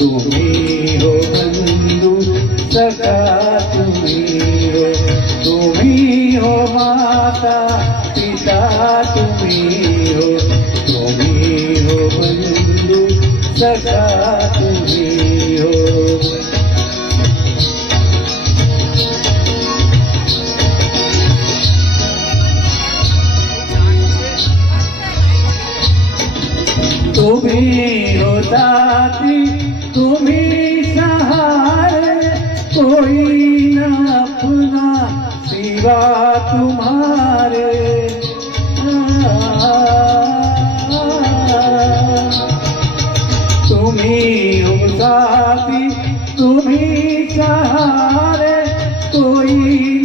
तुम्ही हो बंधू सखा तुम्ही हो माता पिता तुम्ही हो बंधू सखा तुम्ही हो। तुम्ही हो साथी तुम्ही सहारे कोई न अपना सिवा तुम्हारे। तुम्ही हो साथी तुम्ही सहारे कोई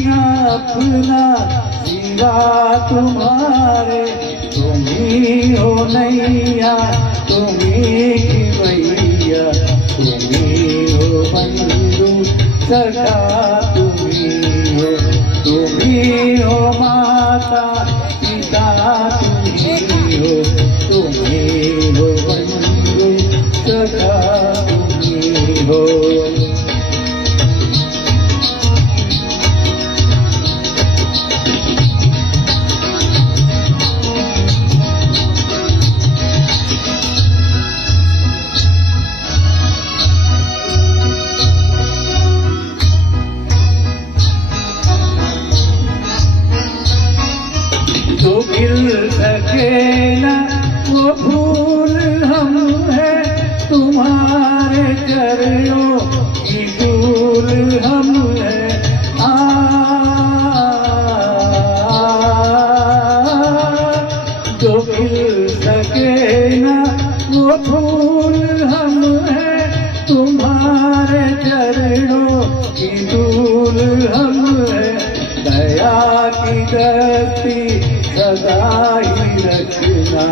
न अपना सिवा तुम्हारे। तुम्ही हो नैया तुम्ही भैया तुम्ही हो बंधु सखा तुम्ही हो माता पिता तुम्ही हो बंधु सखा तुम्ही हो। जो खिल सके ना वो फूल हम है तुम्हारे चरणों की धूल हम है। जो खिल सके ना वो फूल हम है तुम्हारे चरणों की धूल हम है। दया की दस्ती सदा ही रखना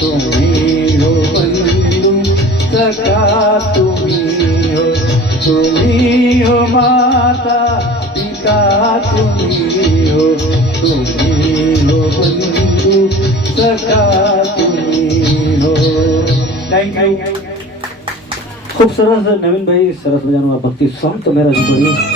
तुम्ही हो बंधु सखा तुम्ही हो माता पिता तुम्ही हो बंधु सखा तुम्ही हो। थँक्यू. खूप सरस नवीन भाई सरस बजावणार भक्ती सॉन्ग तो मेरा जोड़ी